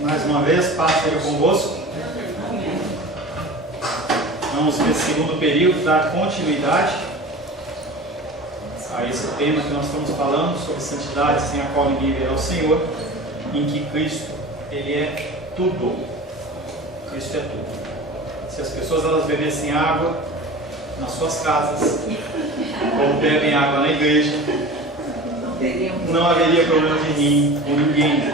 Mais uma vez, paz seja convosco. Vamos nesse segundo período dar continuidade a esse tema que nós estamos falando sobre santidade sem a qual ninguém verá o Senhor, em que Cristo, Ele é tudo. Cristo é tudo. Se as pessoas elas bebessem água nas suas casas, como bebem água na igreja, não haveria problema de rim com ninguém.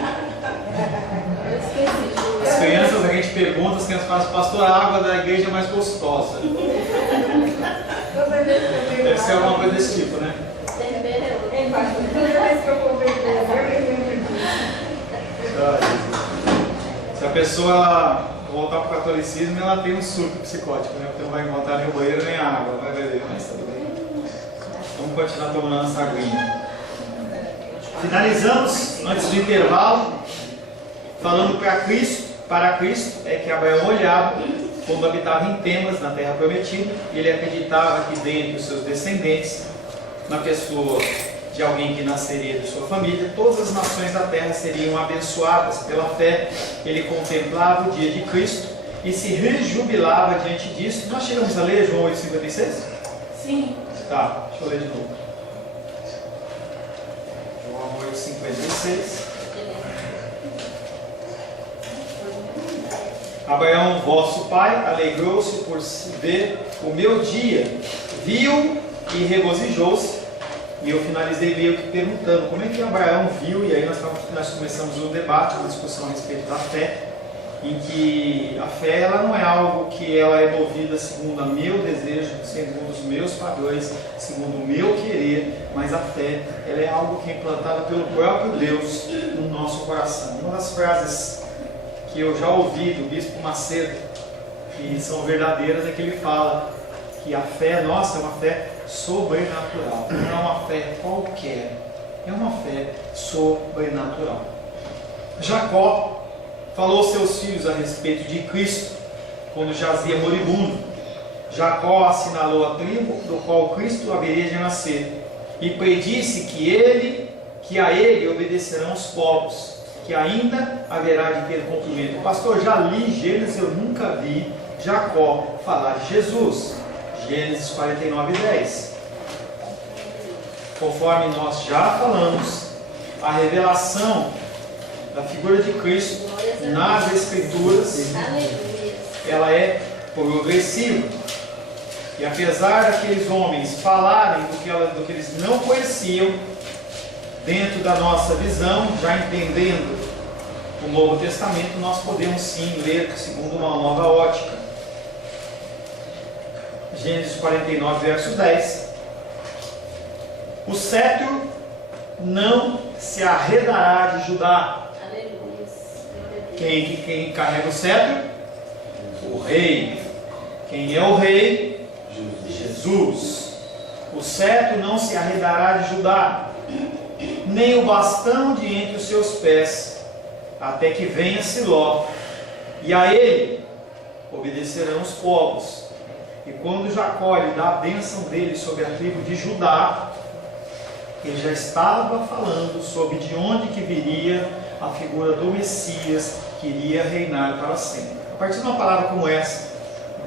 As crianças, a gente pergunta, as crianças falam, pastor, a água da igreja é mais gostosa. Deve ser alguma coisa desse tipo, né? Se a pessoa voltar para o catolicismo, ela tem um surto psicótico, né? Porque não vai encontrar nem o banheiro nem a água, vai beber, mas tudo bem. Vamos continuar tomando essa aguinha. Finalizamos, antes do intervalo, falando para Cristo, é que Abraão olhava quando habitava em Temas, na terra prometida, e ele acreditava que dentre os seus descendentes, na pessoa de alguém que nasceria de sua família, todas as nações da terra seriam abençoadas. Pela fé, ele contemplava o dia de Cristo e se rejubilava diante disso. Nós chegamos a ler João 8,56? Sim. Tá, deixa eu ler de novo. João 8,56. Abraão, vosso pai, alegrou-se por ver o meu dia, viu e regozijou-se. E eu finalizei meio que perguntando como é que Abraão viu, e aí nós começamos um debate, uma discussão a respeito da fé, em que a fé ela não é algo que ela é movida segundo o meu desejo, segundo os meus padrões, segundo o meu querer, mas a fé ela é algo que é implantada pelo próprio Deus no nosso coração. Uma das frases que eu já ouvi do Bispo Macedo, que são verdadeiras, é que ele fala que a fé nossa é uma fé sobrenatural, não é uma fé qualquer, é uma fé sobrenatural. Jacó falou aos seus filhos a respeito de Cristo, quando jazia moribundo. Jacó assinalou a tribo do qual Cristo haveria de nascer, e predisse que a ele obedecerão os povos, que ainda haverá de ter cumprimento. Pastor, já li Gênesis, eu nunca vi Jacó falar de Jesus. Gênesis 49:10. Conforme nós já falamos, a revelação da figura de Cristo nas Escrituras, ela é progressiva. E apesar daqueles homens falarem do que eles não conheciam, dentro da nossa visão, já entendendo o Novo Testamento, nós podemos sim ler segundo uma nova ótica. Gênesis 49, verso 10. O cetro não se arredará de Judá. Quem carrega o cetro? O rei. Quem é o rei? Jesus. O cetro não se arredará de Judá, nem o bastão de entre os seus pés, até que venha Siló, e a ele obedecerão os povos. E quando Jacó lhe dá a bênção dele sobre a tribo de Judá, ele já estava falando sobre de onde que viria a figura do Messias, que iria reinar para sempre. A partir de uma palavra como essa,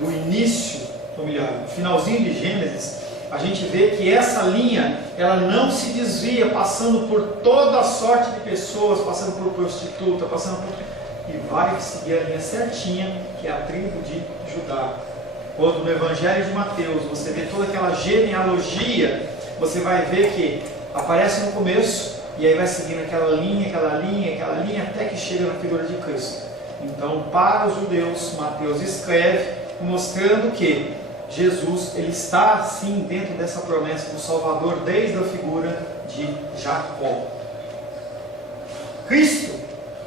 do início, ou melhor, no finalzinho de Gênesis, a gente vê que essa linha, ela não se desvia, passando por toda a sorte de pessoas, passando por prostituta, e vai seguir a linha certinha, que é a tribo de Judá. Quando no Evangelho de Mateus você vê toda aquela genealogia, você vai ver que aparece no começo, e aí vai seguindo aquela linha, até que chega na figura de Cristo. Então, para os judeus, Mateus escreve, mostrando que Jesus ele está sim dentro dessa promessa do Salvador, desde a figura de Jacó. Cristo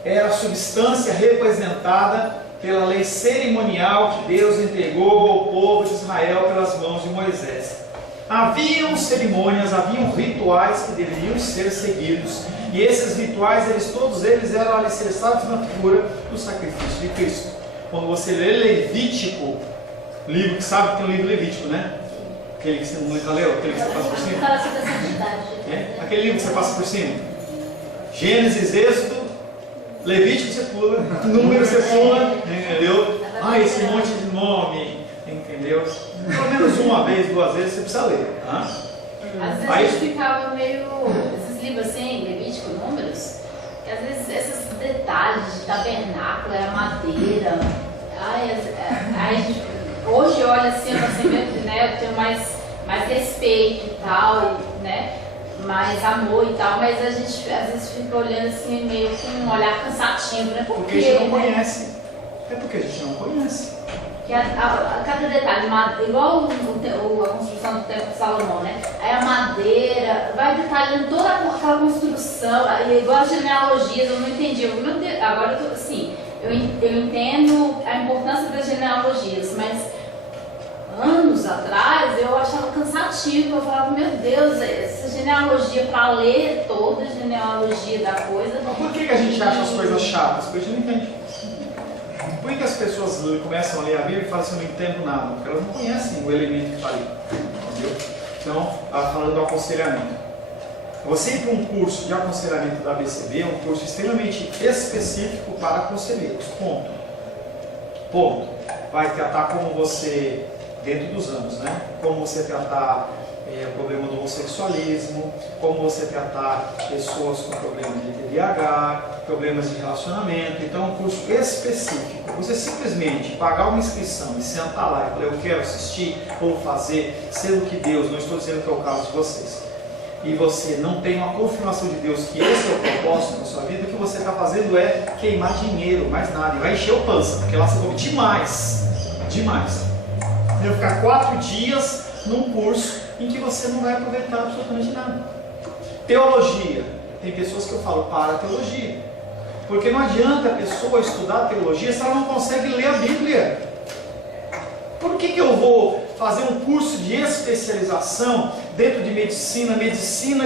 é a substância representada pela lei cerimonial que Deus entregou ao povo de Israel pelas mãos de Moisés. Haviam cerimônias, haviam rituais que deveriam ser seguidos, e esses rituais, todos eles eram alicerçados na figura do sacrifício de Cristo. Quando você lê Levítico, livro que sabe que tem um livro Levítico, né? Aquele que você nunca leu, aquele que você passa por cima. Fala sobre a santidade. Aquele livro que você passa por cima. Gênesis, Êxodo, Levítico você pula, Número você pula, entendeu? Esse monte de nome, entendeu? Pelo menos uma vez, 2 vezes você precisa ler. Tá? Às vezes a gente ficava meio, esses livros assim, Levítico, Números, que às vezes esses detalhes de tabernáculo, a madeira, a gente hoje olha assim, né, eu tenho mais respeito e tal, né, mais amor e tal, mas a gente às vezes fica olhando assim meio com um olhar cansativo, né? Porque a gente não conhece. É porque a gente não conhece. Que cada detalhe, igual a construção do Templo de Salomão, né? Aí a madeira, vai detalhando toda aquela construção, igual as genealogias, eu não entendi. Meu Deus, agora eu tô assim, eu entendo a importância das genealogias, mas anos atrás eu achava cansativo, eu falava, meu Deus, essa genealogia, para ler toda a genealogia da coisa. Mas por que a gente acha as coisas chatas? Porque a gente não entende. Por que as pessoas começam a ler a Bíblia e falam assim, eu não entendo nada? Porque elas não conhecem o elemento que está ali. Entendeu? Então, falando do aconselhamento. Você ir para um curso de aconselhamento da ABCB é um curso extremamente específico para conselheiros. Ponto. Vai tratar como você, dentro dos anos, né? Como você tratar o problema do homossexualismo, como você tratar pessoas com problemas de TDAH, problemas de relacionamento. Então é um curso específico. Você simplesmente pagar uma inscrição e sentar lá e falar, eu quero assistir ou fazer, sendo que Deus, não estou dizendo que é o caso de vocês, e você não tem uma confirmação de Deus que esse é o propósito da sua vida, o que você está fazendo é queimar dinheiro, mais nada, e vai encher o pança, porque lá você come demais. Você vai ficar 4 dias num curso em que você não vai aproveitar absolutamente nada. Teologia. Tem pessoas que eu falo, para a teologia. Porque não adianta a pessoa estudar teologia se ela não consegue ler a Bíblia. Por que eu vou fazer um curso de especialização dentro de medicina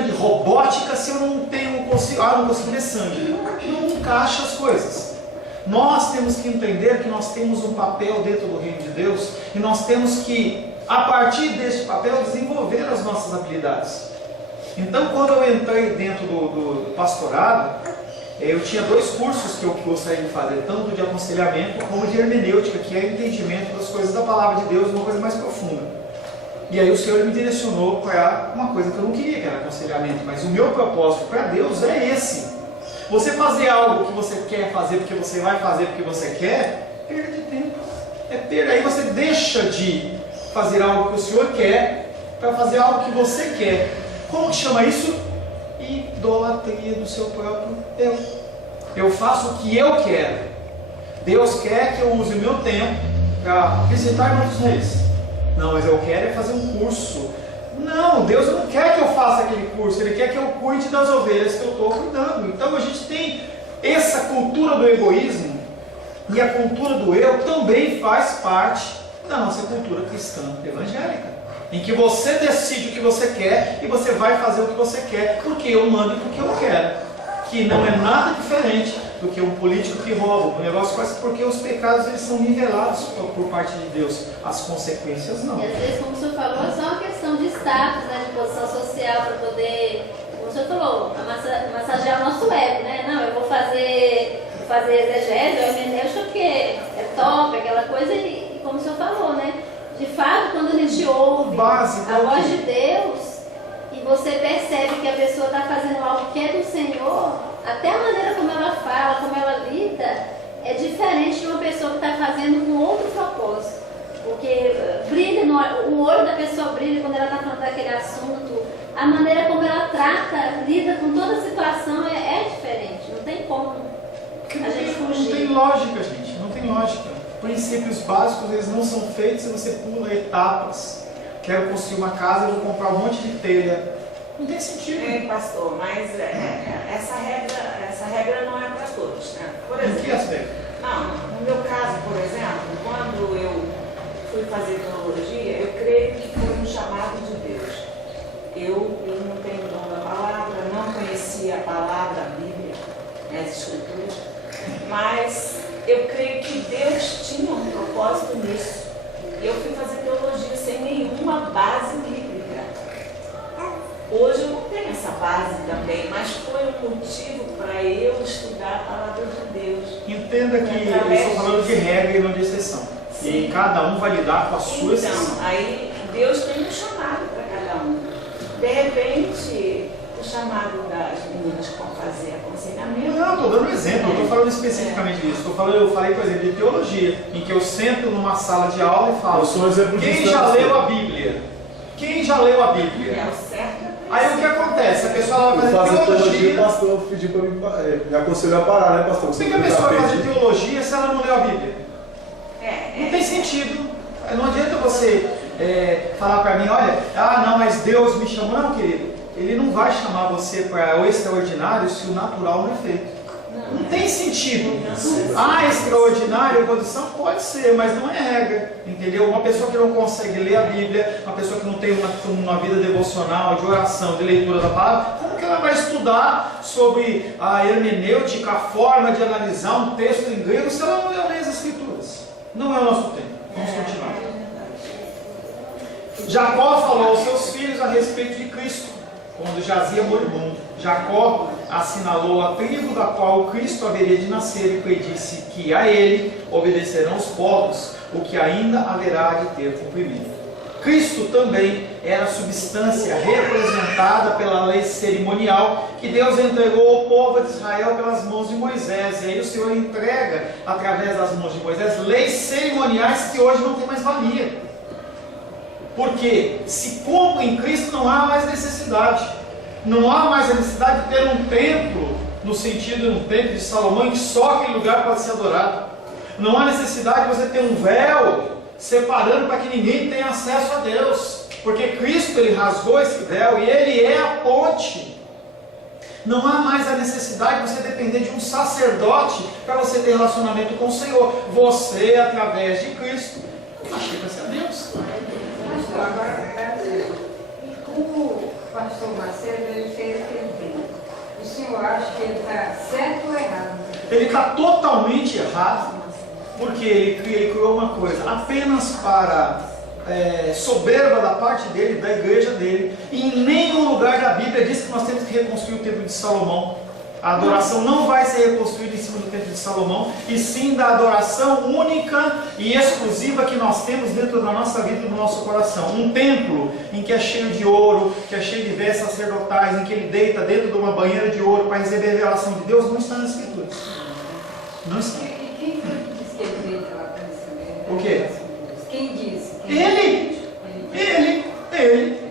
de robótica, se eu não consigo ler sangue? Não encaixa as coisas. Nós temos que entender que nós temos um papel dentro do reino de Deus e nós temos que, a partir deste papel, desenvolver as nossas habilidades. Então, quando eu entrei dentro do pastorado, eu tinha 2 cursos que eu gostaria de fazer, tanto de aconselhamento como de hermenêutica, que é o entendimento das coisas da palavra de Deus, uma coisa mais profunda. E aí o Senhor me direcionou para uma coisa que eu não queria, que era aconselhamento, mas o meu propósito para Deus é esse. Você fazer algo que você quer fazer porque você vai fazer porque você quer, perda de tempo. É perda. Aí você deixa de fazer algo que o Senhor quer para fazer algo que você quer. Como que chama isso? Idolatria do seu próprio eu. Eu faço o que eu quero. Deus quer que eu use o meu tempo para visitar muitos reis. Não, mas eu quero é fazer um curso. Não, Deus não quer que eu faça aquele curso. Ele quer que eu cuide das ovelhas que eu estou cuidando. Então a gente tem essa cultura do egoísmo, e a cultura do eu também faz parte da nossa cultura cristã evangélica, em que você decide o que você quer e você vai fazer o que você quer, porque eu mando e porque eu quero, que não é nada diferente do que um político que rouba. O negócio faz porque os pecados eles são nivelados por parte de Deus, as consequências não. E às vezes, como o senhor falou, é só uma questão de status, né, de posição social, para poder, como o senhor falou, massagear o nosso ego, né? Não, eu vou fazer exegese, hermenêutica, porque é top, aquela coisa, e como o senhor falou, né? De fato, quando a gente ouve a voz de Deus e você percebe que a pessoa está fazendo algo que é do Senhor, até a maneira como ela fala, como ela lida, é diferente de uma pessoa que está fazendo com outro propósito. Porque brilha, o olho da pessoa brilha quando ela está falando daquele assunto, a maneira como ela trata, lida com toda a situação é diferente, não tem como a gente fugir. Não tem lógica, gente, não tem lógica. Princípios básicos, eles não são feitos e você pula etapas. Quero construir uma casa, vou comprar um monte de telha. Não tem sentido. Pastor, mas essa regra não é para todos, né? Por exemplo, em que aspecto? Não, no meu caso, por exemplo, quando eu fui fazer teologia, eu creio que foi um chamado de Deus. Eu não tenho dom da palavra, não conhecia a palavra, a Bíblia, as Escrituras, mas eu creio que Deus tinha um propósito nisso. Eu fui fazer teologia sem nenhuma base bíblica. Hoje eu não tenho essa base. fase também, mas foi um motivo para eu estudar a palavra de Deus. Entenda que eu estou falando de regra e não de exceção. Sim. E cada um vai lidar com a sua exceção. Então, aí Deus tem um chamado para cada um. De repente, o chamado das meninas que vão fazer aconselhamento. Não, estou dando um exemplo, não estou falando especificamente disso. Eu falei, por exemplo, de teologia, em que eu sento numa sala de aula e falo: Eu sou um exemplo quem disso, já né? leu a Bíblia? Quem já leu a Bíblia? É o certo. Aí o que acontece? A pessoa ela vai Eu fazer fazer teologia, teologia. o pastor pediu para me aconselhar a parar, né, pastor? Por que a pessoa vai fazer teologia se ela não leu a Bíblia? Não tem É. sentido. Não adianta você falar para mim: olha, não, mas Deus me chamou. Não, querido, Ele não vai chamar você para o extraordinário se o natural não é feito. Não tem sentido. Extraordinário, condição pode ser, mas não é regra, entendeu? Uma pessoa que não consegue ler a Bíblia, uma pessoa que não tem uma vida devocional, de oração, de leitura da palavra, como que ela vai estudar sobre a hermenêutica, a forma de analisar um texto em grego, se ela não leu as Escrituras? Não é o nosso tempo. Vamos continuar. Jacó falou aos seus filhos a respeito de Cristo, quando jazia moribundo. Jacó assinalou a tribo da qual o Cristo haveria de nascer e predisse que a ele obedecerão os povos, o que ainda haverá de ter cumprimento. Cristo também era a substância representada pela lei cerimonial que Deus entregou ao povo de Israel pelas mãos de Moisés. E aí o Senhor entrega, através das mãos de Moisés, leis cerimoniais que hoje não tem mais valia. Porque se cumpre em Cristo, não há mais necessidade. Não há mais a necessidade de ter um templo, no sentido de um templo de Salomão, em que só aquele lugar pode ser adorado. Não há necessidade de você ter um véu separando para que ninguém tenha acesso a Deus. Porque Cristo, Ele rasgou esse véu e Ele é a ponte. Não há mais a necessidade de você depender de um sacerdote para você ter relacionamento com o Senhor. Você, através de Cristo, chega-se a Deus. Pastor, agora, o pastor Macedo, ele fez aquele bem. O senhor acha que ele está certo ou errado? Ele está totalmente errado, porque ele criou uma coisa apenas para soberba da parte dele, da igreja dele. E em nenhum lugar da Bíblia diz que nós temos que reconstruir o templo de Salomão. A adoração não vai ser reconstruída em cima do templo de Salomão, e sim da adoração única e exclusiva que nós temos dentro da nossa vida e do nosso coração. Um templo em que é cheio de ouro, que é cheio de vestes sacerdotais, em que ele deita dentro de uma banheira de ouro para receber a revelação de Deus, não está nas Escrituras. Não está. E quem foi que disse que ele deita lá para receber? O quê? Quem disse? Ele.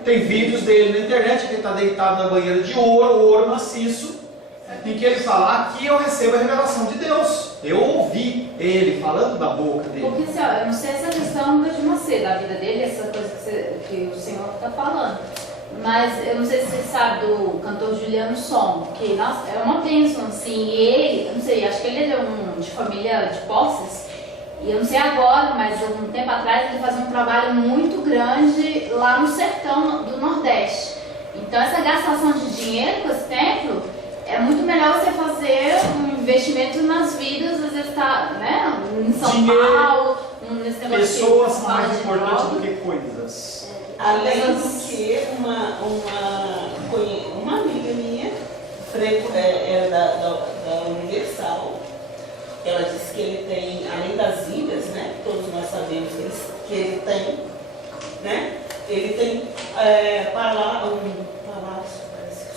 Tem vídeos dele na internet que ele está deitado na banheira de ouro maciço, em que ele fala: aqui eu recebo a revelação de Deus. Eu ouvi ele falando da boca dele. Porque assim, eu não sei essa questão de você, da vida dele, essa coisa que o Senhor está falando. Mas eu não sei se você sabe do cantor Juliano Som, que nossa, é uma bênção, assim. E ele, eu não sei, acho que ele é de família de posses. E eu não sei agora, mas um tempo atrás ele fazia um trabalho muito grande lá no sertão do Nordeste. Então essa gastação de dinheiro com esse templo, é muito melhor você fazer um investimento nas vidas, às vezes tá, né, em São Paulo, nesse negócio. Pessoas são mais importantes do que coisas. Além do que uma amiga minha, era da Universal, ela disse que ele tem, além das ilhas, né, todos nós sabemos que ele tem, né, ele tem palácio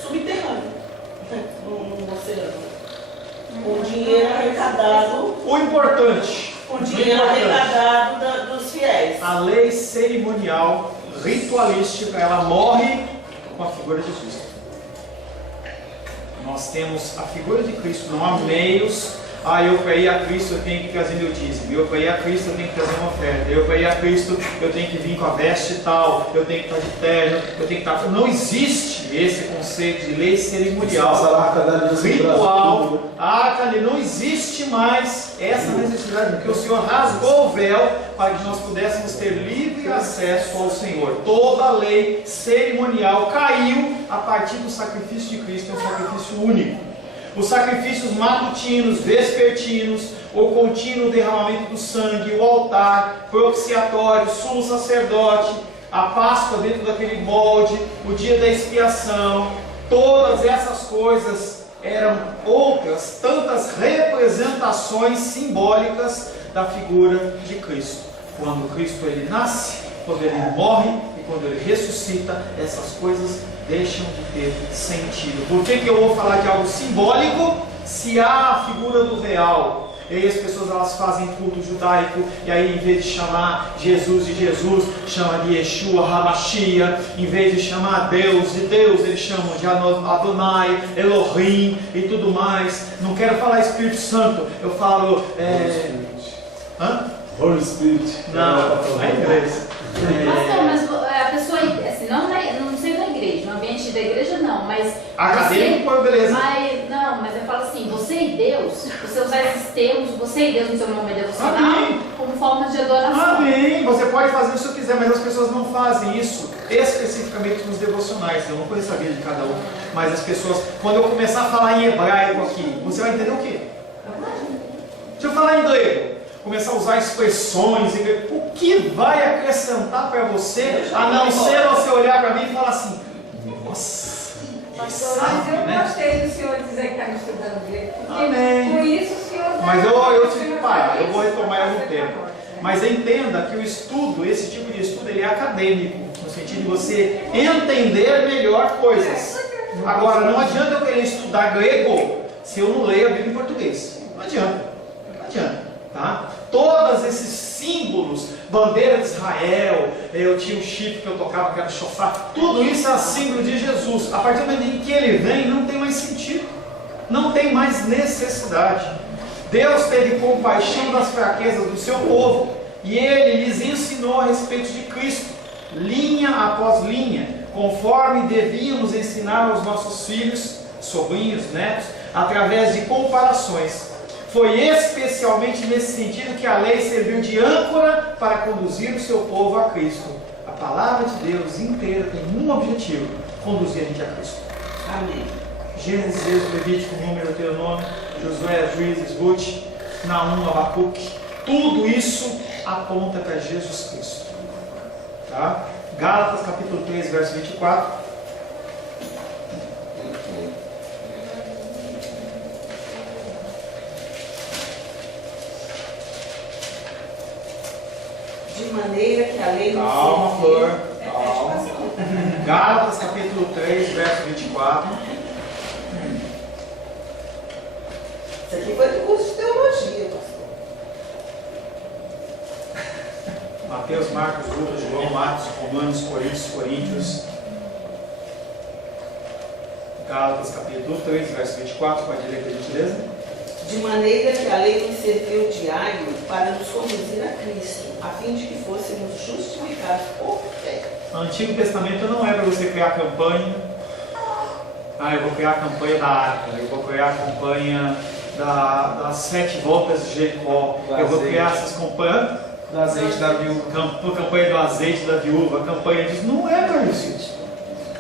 subterrâneo no oceano, com dinheiro arrecadado. O importante. Com dinheiro arrecadado dos fiéis. A lei cerimonial, ritualística, ela morre com a figura de Cristo. Nós temos a figura de Cristo, não há meios. Eu para ir a Cristo eu tenho que trazer meu dízimo, eu para ir a Cristo eu tenho que trazer uma oferta, eu para ir a Cristo eu tenho que vir com a veste tal, eu tenho que estar de terno, eu tenho que estar... Não existe esse conceito de lei cerimonial, ritual, não existe mais essa necessidade, porque o Senhor rasgou o véu para que nós pudéssemos ter livre acesso ao Senhor. Toda a lei cerimonial caiu a partir do sacrifício de Cristo, é um sacrifício único. Os sacrifícios matutinos, vespertinos, o contínuo derramamento do sangue, o altar, propiciatório, sumo sacerdote, a Páscoa dentro daquele molde, o dia da expiação, Todas essas coisas eram outras, tantas representações simbólicas da figura de Cristo. Quando Cristo ele nasce, quando ele morre e quando ele ressuscita, essas coisas deixam de ter sentido. Por que eu vou falar de algo simbólico se há a figura do real? E aí as pessoas elas fazem culto judaico, e aí em vez de chamar Jesus de Jesus, chama de Yeshua HaMashiach. Em vez de chamar Deus de Deus, eles chamam de Adonai, Elohim e tudo mais. Não quero falar Espírito Santo, eu falo... Holy Spirit. Não, é inglês. Pastor, mas a pessoa, assim, não sei da igreja, no ambiente da igreja não, mas... Acadêmico, beleza. Mas eu falo assim, você e Deus, você usar esses termos, você e Deus no seu nome devocional, Amém. como forma de adoração. Amém. Você pode fazer o que você quiser, mas as pessoas não fazem isso especificamente nos devocionais. Eu não conheço a vida de cada um, mas as pessoas, quando eu começar a falar em hebraico aqui, você vai entender o quê? Deixa eu falar em grego. Começar a usar expressões, o que vai acrescentar para você, a não ser você olhar para mim e falar assim, nossa, Pastor, mas eu gostei do senhor dizer que está estudando grego, porque Amém. por isso o senhor está... Mas eu tive que parar, eu vou retomar em algum tempo. Mas entenda que o estudo, esse tipo de estudo, ele é acadêmico, no sentido de você entender melhor coisas. Agora, não adianta eu querer estudar grego se eu não leio a Bíblia em português. Não adianta, não adianta. Tá? Todos esses símbolos, bandeira de Israel, eu tinha o chifre que eu tocava, que era o shofar, tudo isso é símbolo de Jesus. A partir do momento em que ele vem, não tem mais sentido, não tem mais necessidade. Deus teve compaixão das fraquezas do seu povo e ele lhes ensinou a respeito de Cristo, linha após linha, conforme devíamos ensinar aos nossos filhos, sobrinhos, netos, através de comparações. Foi especialmente nesse sentido que a lei serviu de âncora para conduzir o seu povo a Cristo. A palavra de Deus inteira tem um objetivo: conduzir a gente a Cristo. Amém. Gênesis, Êxodo, Levítico, Número, Deuteronômio, Josué, Juízes, Ruth, Naum, Abacuque, tudo isso aponta para Jesus Cristo. Tá? Gálatas capítulo 3, verso 24. De maneira que a lei não Calma, serviu- Flor. Calma. Gálatas capítulo 3, verso 24. Isso aqui foi do curso de teologia, pastor. Mateus, Marcos, Lucas, João, Marcos, Romanos, Coríntios. Gálatas capítulo 3, verso 24. Pode ler, por gentileza? De maneira que a lei nos serviu de aio para nos conduzir a Cristo, a fim de que fôssemos justificados por fé. O Antigo Testamento não é para você criar campanha. Eu vou criar a campanha da arca, eu vou criar a campanha das 7 voltas de Jericó, eu vou criar essas campanhas Do azeite da viúva. campanha do azeite da viúva, campanha disso. Não é para isso.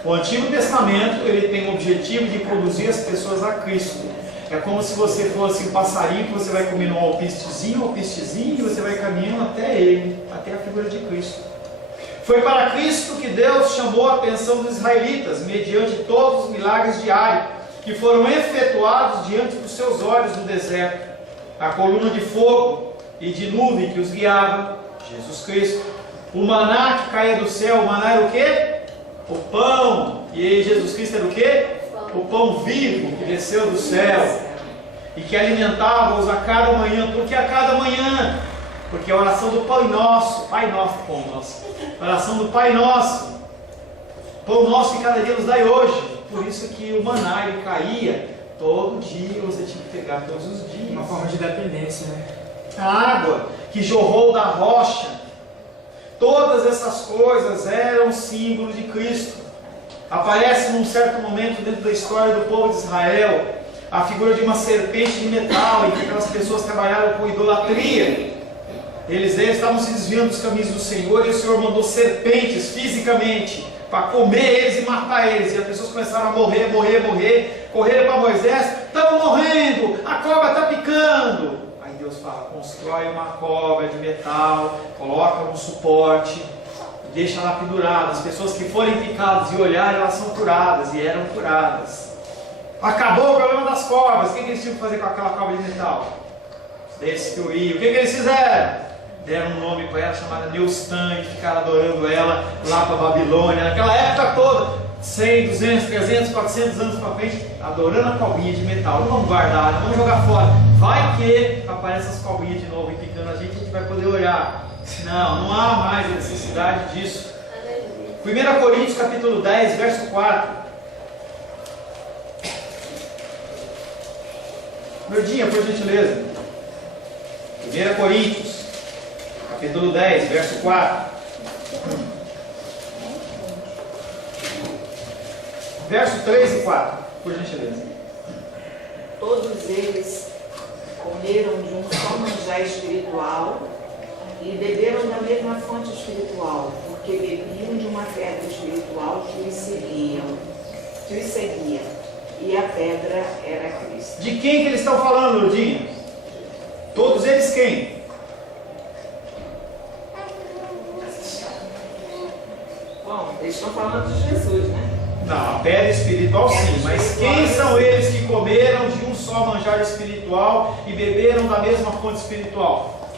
O Antigo Testamento ele tem o objetivo de conduzir as pessoas a Cristo. É como se você fosse um passarinho que você vai comendo um alpistezinho, e você vai caminhando até ele, até a figura de Cristo. Foi para Cristo que Deus chamou a atenção dos israelitas, mediante todos os milagres diários que foram efetuados diante dos seus olhos no deserto. A coluna de fogo e de nuvem que os guiava, Jesus Cristo. O maná que caía do céu, o maná era o quê? O pão. E aí Jesus Cristo era o quê? O pão vivo que desceu do céu e que alimentava-os a cada manhã. Por que a cada manhã? Porque a oração do Pai Nosso, Pai Nosso, Pão Nosso, a oração do Pai Nosso, Pão Nosso que cada dia nos dai hoje. Por isso que o maná ele caía todo dia, você tinha que pegar todos os dias. Uma forma de dependência, né? A água que jorrou da rocha, todas essas coisas eram símbolos de Cristo. Aparece num certo momento dentro da história do povo de Israel a figura de uma serpente de metal, em que aquelas pessoas trabalharam com idolatria. Eles estavam se desviando dos caminhos do Senhor e o Senhor mandou serpentes fisicamente para comer eles e matar eles. E as pessoas começaram a morrer. Correram para Moisés: estamos morrendo, a cobra está picando. Aí Deus fala: constrói uma cobra de metal, coloca um suporte. deixa lá pendurado. As pessoas que forem picadas e olharem, elas são curadas e eram curadas. Acabou o problema das cobras. O que eles tinham que fazer com aquela cobra de metal? Destruir. O que eles fizeram? Deram um nome para ela chamada Neustan e ficaram adorando ela lá para a Babilônia. Naquela época toda, 100, 200, 300, 400 anos para frente, adorando a cobrinha de metal. Não vamos guardar, não vamos jogar fora. Vai que aparecem as cobrinhas de novo e picando a gente vai poder olhar. Não há mais necessidade disso. 1 Coríntios capítulo 10, verso 4. Mildinha, por gentileza. 1 Coríntios capítulo 10, verso 4. Verso 3 e 4, por gentileza. Todos eles comeram de um só manjar espiritual e beberam da mesma fonte espiritual, porque bebiam de uma pedra espiritual que os seguia. E a pedra era Cristo. De quem que eles estão falando, Lourdinha? Todos eles quem? Bom, eles estão falando de Jesus, né? Não, a pedra espiritual sim, mas quem são eles que comeram de um só manjar espiritual e beberam da mesma fonte espiritual?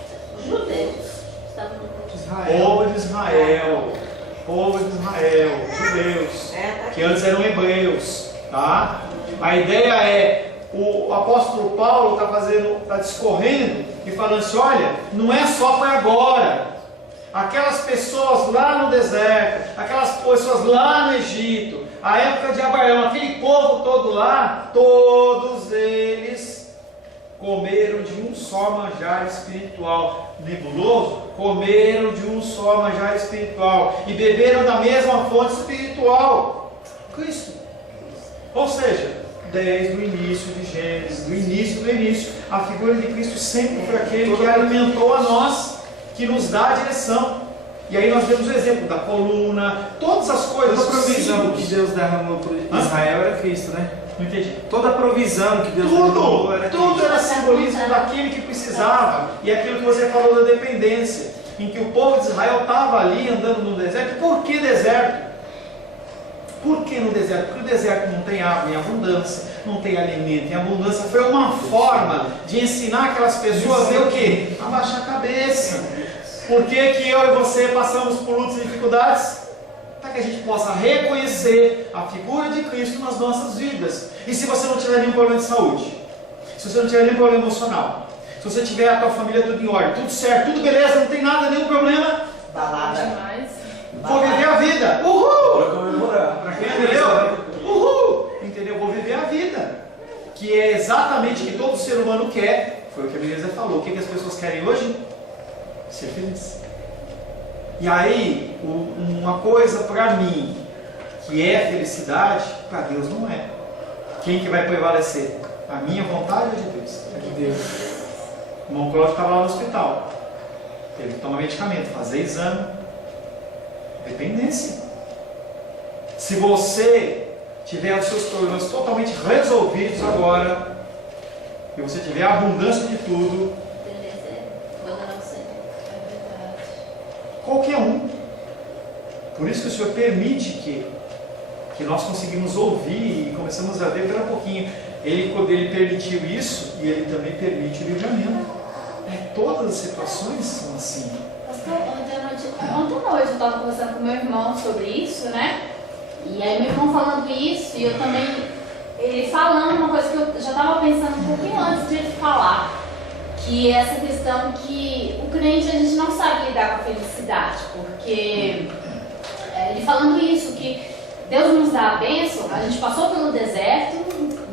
Judeus. Povo de Israel, judeus, que antes eram hebreus, tá? A ideia é, o apóstolo Paulo está discorrendo e falando assim, olha, não é só para agora. Aquelas pessoas lá no deserto, aquelas pessoas lá no Egito, a época de Abraão, aquele povo todo lá, todos eles comeram de um só manjar espiritual nebuloso, comeram de um só manjar espiritual e beberam da mesma fonte espiritual, Cristo. Ou seja, desde o início de Gênesis, do início, a figura de Cristo sempre foi aquele que alimentou a nós, que nos dá a direção. E aí nós vemos o exemplo da coluna, todas as coisas. Toda a provisão que Deus derramou para Israel era Cristo, né? Não entendi. Toda a provisão que Deus derramou era Cristo. Tudo era simbolismo daquele que precisava. E aquilo que você falou da dependência, em que o povo de Israel estava ali andando no deserto. Por que deserto? Por que no deserto? Porque o deserto não tem água em abundância, não tem alimento em abundância. Foi uma forma de ensinar aquelas pessoas a ver o quê? Abaixar a cabeça. Por que eu e você passamos por lutas e dificuldades? Para que a gente possa reconhecer a figura de Cristo nas nossas vidas. E se você não tiver nenhum problema de saúde, se você não tiver nenhum problema emocional, se você tiver a tua família tudo em ordem, tudo certo, tudo beleza, não tem nada, nenhum problema, Balada. vou viver a vida. Uhul! Bora comemorar. Para quem entendeu? Uhul! Entendeu? Vou viver a vida. Que é exatamente o que todo ser humano quer. Foi o que a Beleza falou. O que as pessoas querem hoje? Ser feliz. E aí, uma coisa para mim que é felicidade, para Deus não é. Quem que vai prevalecer? A minha vontade ou de Deus? É de Deus. O irmão Cláudio estava lá no hospital. Teve que tomar medicamento, fazer exame. Dependência. Se você tiver os seus problemas totalmente resolvidos agora, e você tiver a abundância de tudo, qualquer um. Por isso que o Senhor permite que nós conseguimos ouvir e começamos a ver pelo pouquinho. Quando Ele permitiu isso, e Ele também permite o livramento. Todas as situações são assim. Ontem à noite eu estava conversando com meu irmão sobre isso, né? E aí meu irmão falando isso, e eu também, ele falando uma coisa que eu já estava pensando um pouquinho antes de ele falar, que é essa questão que o crente, a gente não sabe lidar com a felicidade, porque ele falando isso, que Deus nos dá a bênção, a gente passou pelo deserto,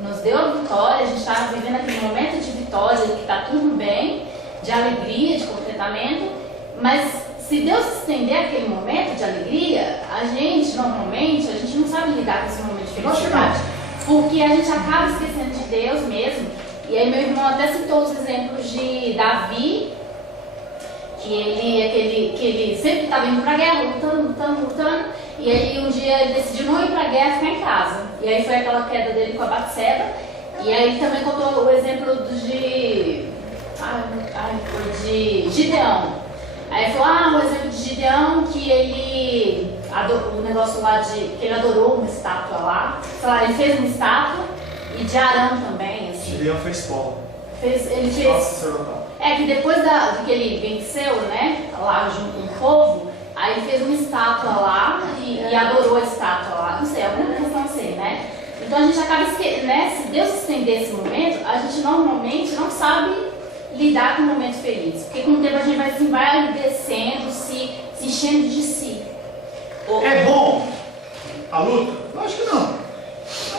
nos deu a vitória, a gente está vivendo aquele momento de vitória, que está tudo bem, de alegria, de contentamento, mas se Deus estender aquele momento de alegria, a gente normalmente, a gente não sabe lidar com esse momento de felicidade, porque a gente acaba esquecendo de Deus mesmo. E aí meu irmão até citou os exemplos de Davi, que ele sempre estava indo para a guerra, lutando, e aí um dia ele decidiu não ir para a guerra, ficar em casa. E aí foi aquela queda dele com a Batseba, e aí ele também contou o exemplo de Gideão. Aí falou, o exemplo de Gideão, que ele o negócio lá que ele adorou uma estátua lá. Sei lá, ele fez uma estátua e de Arão também, assim. Gideão fez pó. Ele fez. Que depois de que ele venceu, né, lá junto com o povo, aí ele fez uma estátua lá e adorou a estátua lá. Não sei, alguma questão assim, né? Então a gente acaba esquecendo, né? Se Deus estender esse momento, a gente normalmente não sabe lidar com o momento feliz. Porque com o tempo a gente vai descendo, se enchendo de si. É bom a luta? Lógico que não.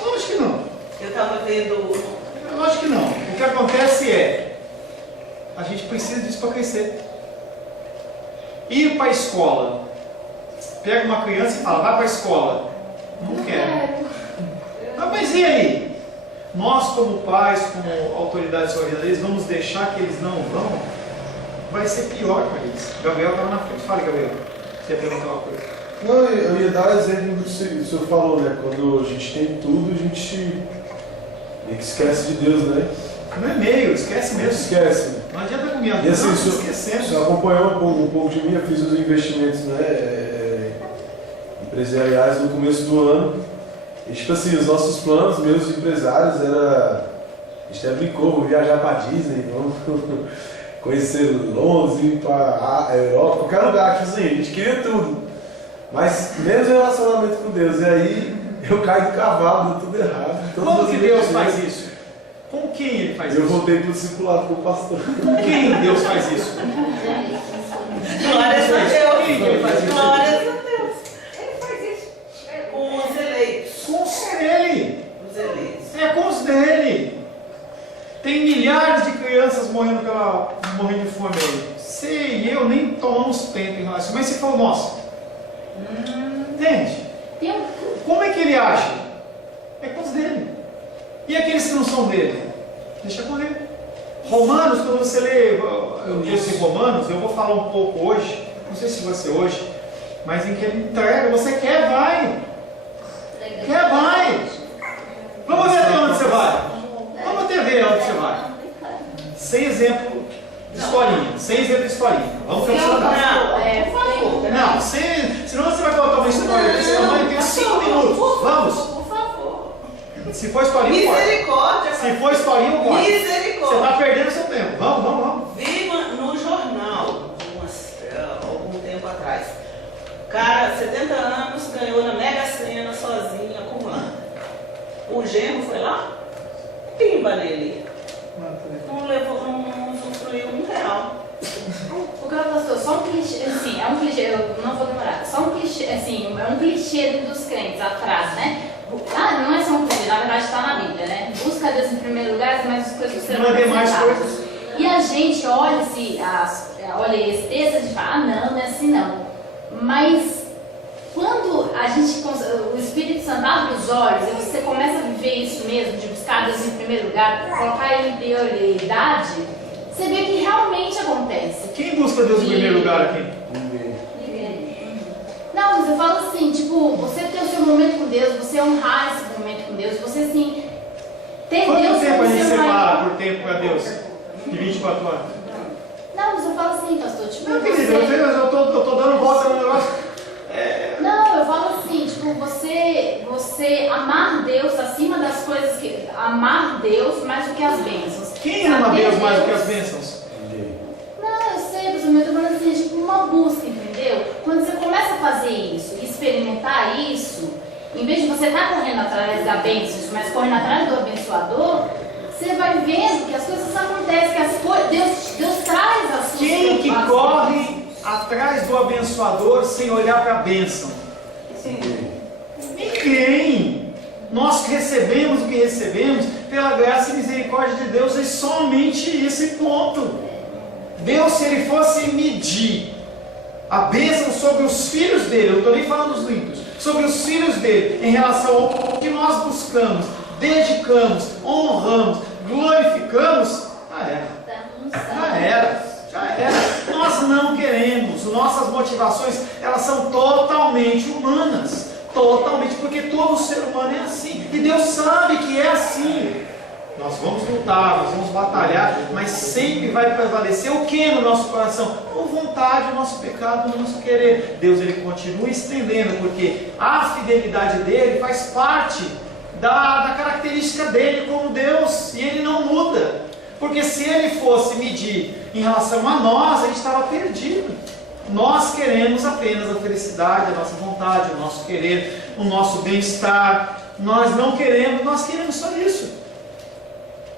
Lógico que não. Eu estava vendo. Lógico que não. O que acontece é, a gente precisa disso para crescer. Ir para a escola. Pega uma criança e fala, vai para a escola. Não quero. Mas e aí? Nós como pais, como autoridades orientais, vamos deixar que eles não vão? Vai ser pior para eles. Gabriel estava na frente. Fala, Gabriel. Você ia perguntar uma coisa. Não, eu ia dar exemplo do que o senhor falou, né? Quando a gente tem tudo, a gente meio que esquece de Deus, né? Não é meio, esquece mesmo. Esquece. Não adianta comer a E assim, esquecemos. o senhor acompanhou um pouco de mim, eu fiz os investimentos, né, empresariais no começo do ano. E tipo assim, os nossos planos, meus empresários, era... A gente até brincou, vamos viajar para Disney, vamos conhecer Londres, ir para a Europa, qualquer lugar, tipo assim, a gente queria tudo. Mas menos relacionamento com Deus. E aí eu caí do cavalo, deu tudo errado. Como que Deus faz isso? Com quem Ele faz isso? Eu voltei para o discipulado com o pastor. Com quem Deus faz isso? Glórias a Deus. Quem que Ele faz isso? Glórias a Deus. Ele faz isso. Com os eleitos. Com os dele. Os eleitos. É com os dele. Tem milhares de crianças morrendo de fome aí. Você e eu nem tomamos tempo em relação. Mas se for nosso. Entende? Como é que ele age? É com os dele. E aqueles que não são dele? Deixa com ele. Romanos, quando você lê esse Romanos, eu vou falar um pouco hoje, não sei se vai ser hoje, mas em que ele entrega, você quer, vai. Quer, vai. Vamos ver até onde você vai. Vamos até ver onde você vai. Sem exemplo de historinha. Sem exemplo de historinha. Vamos funcionar. Não, senão você vai colocar uma história desse tamanho, tem 5 minutos. Vamos. Por favor. Se for historinha, eu corto. Misericórdia. Se for historinha, eu corto. Você Misericórdia. está perdendo seu tempo. Vamos. Vi no jornal, algum tempo atrás. Cara, 70 anos, ganhou na Mega Sena sozinho, acumulando. O genro foi lá, pimba nele. Não levou, não usufruiu R$1. O cara pastor, só um clichê, assim, é um clichê, eu não vou demorar, só um clichê, assim, é um clichê dos crentes, a frase, né? Não é só um clichê, na verdade está na Bíblia, né? Busca Deus em primeiro lugar, mas as coisas serão acrescentadas. E a gente olha esse texto e fala, não é assim não. Mas quando o Espírito Santo abre os olhos e você começa a viver isso mesmo, de buscar Deus em primeiro lugar, colocar ele em prioridade, você vê que realmente acontece. Quem busca Deus em primeiro lugar aqui? Não, mas eu falo assim, tipo, você ter o seu momento com Deus, você honrar esse momento com Deus, você assim, ter Quanto Deus tempo a como gente seu separa maior. por tempo para Deus? De 24 horas? Não, mas eu falo assim, pastor, tipo, Não, querido, eu tô dando volta no negócio. Não, eu falo assim, tipo, você amar Deus acima das coisas que... Amar Deus mais do que as bênçãos. Quem ama Deus mais do que as bênçãos? Não, eu sei, mas eu tô falando assim, tipo, uma busca, entendeu? Quando você começa a fazer isso, experimentar isso, em vez de você estar correndo atrás da bênção, mas correndo atrás do abençoador, você vai vendo que as coisas acontecem, que Deus traz as suas Quem que preocupações. corre atrás do abençoador sem olhar para a bênção? Ninguém. Nós recebemos o que recebemos pela graça e misericórdia de Deus, é somente esse ponto. Deus, se Ele fosse medir a bênção sobre os filhos dele, eu não estou nem falando dos ímpios, sobre os filhos dele, em relação ao que nós buscamos, dedicamos, honramos, glorificamos, já era. Nós não queremos, nossas motivações, elas são totalmente humanas, totalmente, porque todo ser humano é assim, e Deus sabe que é assim. Nós vamos lutar, nós vamos batalhar, mas sempre vai prevalecer o que no nosso coração? A vontade, o nosso pecado, o nosso querer. Deus ele continua estendendo, porque a fidelidade dele faz parte da característica dele como Deus, e ele não muda. Porque se ele fosse medir em relação a nós, a gente estava perdido. Nós queremos apenas a felicidade, a nossa vontade, o nosso querer, o nosso bem-estar. Nós não queremos, nós queremos só isso.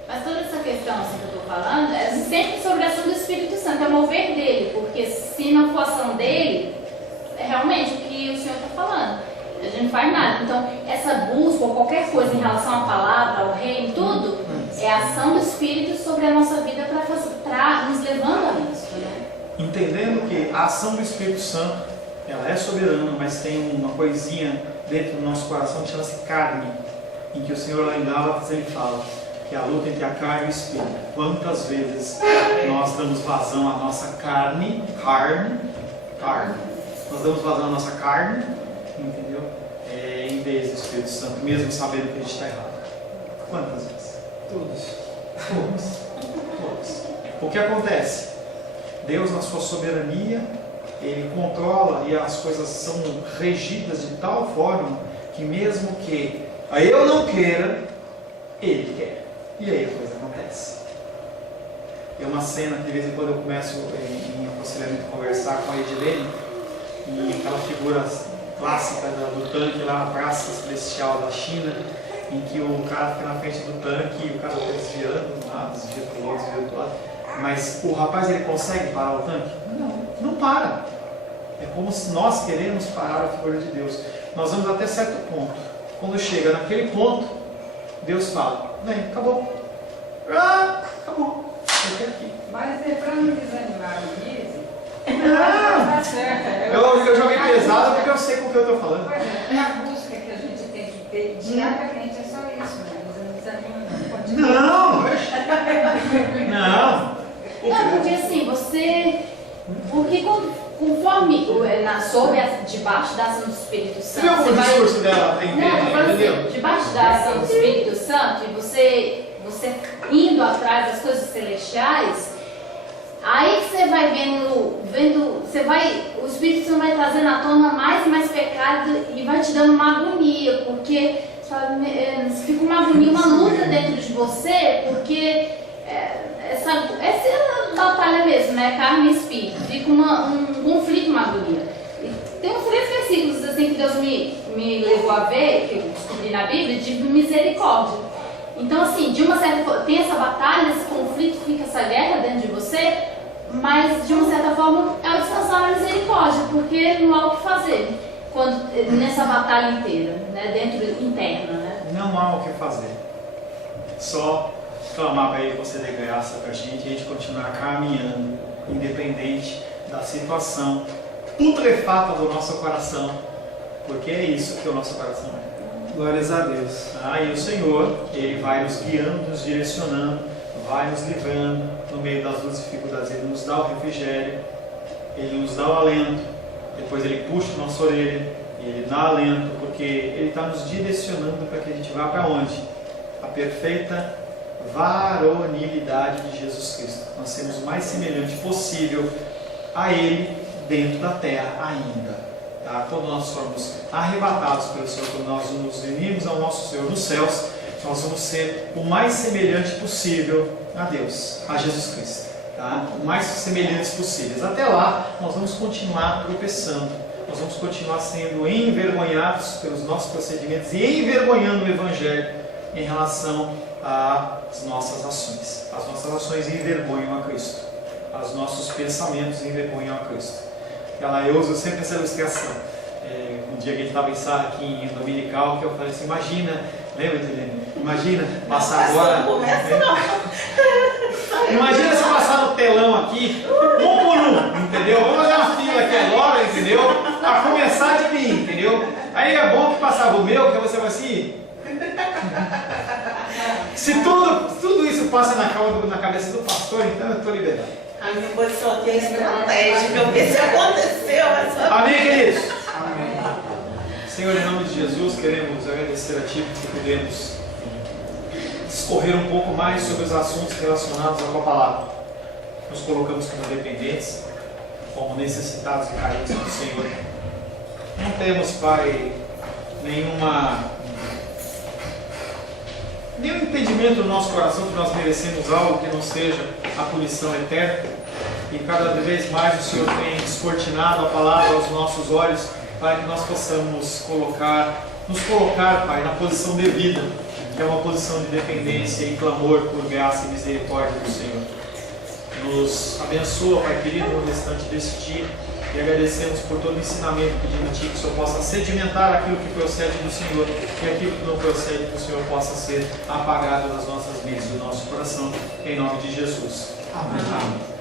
Mas toda essa questão assim, que eu estou falando é sempre sobre a ação do Espírito Santo, é o mover dele, porque se não for a ação dele, é realmente o que o Senhor está falando. A gente não faz nada. Então, essa busca ou qualquer coisa em relação à palavra, ao reino, tudo, é a ação do Espírito sobre a nossa vida para nos levando a isso. Né? Entendendo que a ação do Espírito Santo, ela é soberana, mas tem uma coisinha dentro do nosso coração que chama-se carne, em que o Senhor lá em Gálatas ele fala que é a luta entre a carne e o Espírito. Quantas vezes nós damos vazão à nossa carne, nós damos vazão à nossa carne, entendeu? Em vez do Espírito Santo, mesmo sabendo que a gente está errado. Quantas vezes? Todas. O que acontece? Deus, na sua soberania, Ele controla e as coisas são regidas de tal forma que mesmo que eu não queira, Ele quer. E aí a coisa acontece. É uma cena que de vez em quando eu começo em aconselhamento a conversar com a Edilene, e aquela figura clássica do tanque lá na Praça Celestial da China, em que o cara fica na frente do tanque e o cara está desviando, desvia para o lado, desvia para o lado. Mas o rapaz ele consegue parar o tanque? Não para. É como se nós queremos parar a figura de Deus. Nós vamos até certo ponto. Quando chega naquele ponto, Deus fala: vem, acabou. Acabou. Eu quero aqui. Mas é para não desanimar o Guise. Tá certo. Eu joguei pesado porque eu sei com o que eu estou falando. Pois é, a busca que a gente tem que ter diariamente é só isso, né? Não desanima, não. Não. Não, porque assim, porque conforme debaixo da ação do Espírito Santo. Você viu o discurso dela? Entendeu? Debaixo da ação do Espírito Santo, e você indo atrás das coisas celestiais, aí que você vai vendo, o Espírito Santo vai trazendo à tona mais e mais pecado e vai te dando uma agonia, porque fica uma agonia, uma luta dentro de você, porque essa batalha mesmo, né? Carne e espírito, fica um conflito, uma agonia. E tem uns 3 versículos assim que Deus me levou a ver, que eu descobri na Bíblia, de misericórdia. Então, assim, de uma certa forma, tem essa batalha, esse conflito, fica essa guerra dentro de você, mas de uma certa forma é o descansar na misericórdia, porque não há o que fazer nessa batalha inteira, né? Interna, né? Não há o que fazer. Só clamar para Ele conceder graça para a gente continuar caminhando, independente da situação putrefata do nosso coração, porque é isso que o nosso coração é. Glórias a Deus. E o Senhor, Ele vai nos guiando, nos direcionando, vai nos livrando no meio das duas dificuldades. Ele nos dá o refrigério, Ele nos dá o alento, depois Ele puxa a nossa orelha, Ele dá alento, porque Ele está nos direcionando para que a gente vá para onde? A perfeita varonilidade de Jesus Cristo. Nós sermos o mais semelhante possível a Ele dentro da terra ainda. Quando nós formos arrebatados pelo Senhor, quando nós nos unirmos ao nosso Senhor nos céus, nós vamos ser o mais semelhante possível a Deus, a Jesus Cristo. O mais semelhantes possíveis. Até lá, nós vamos continuar tropeçando, nós vamos continuar sendo envergonhados pelos nossos procedimentos e envergonhando o Evangelho em relação às nossas ações. As nossas ações envergonham a Cristo, os nossos pensamentos envergonham a Cristo. Eu uso sempre essa ilustração. Um dia que a gente estava em sala aqui em dominical, que eu falei assim: imagina, lembra, Helene? Imagina passar agora. Imagina se passar no telão aqui, um por um, entendeu? Vamos fazer uma fila aqui agora, entendeu? A começar de mim, entendeu? Aí é bom que passava o meu, que você vai assim. Se tudo isso passa na cabeça do pastor, então eu estou liberado. A minha posição aqui é estratégica, porque se aconteceu, Amém, queridos? Amém. Senhor, em nome de Jesus, queremos agradecer a Ti porque podemos discorrer um pouco mais sobre os assuntos relacionados com a palavra. Nos colocamos como dependentes, como necessitados e carentes do Senhor. Não temos, Pai, nenhum impedimento no nosso coração que nós merecemos algo que não seja a punição eterna. E cada vez mais o Senhor tem descortinado a palavra aos nossos olhos, para que nós possamos nos colocar, Pai, na posição devida, que é uma posição de dependência e clamor por graça e misericórdia do Senhor. Nos abençoa, Pai querido, no restante desse dia, e agradecemos por todo o ensinamento, pedindo a Ti que o Senhor possa sedimentar aquilo que procede do Senhor, e aquilo que não procede do Senhor possa ser apagado das nossas vidas, do nosso coração, em nome de Jesus. Amém.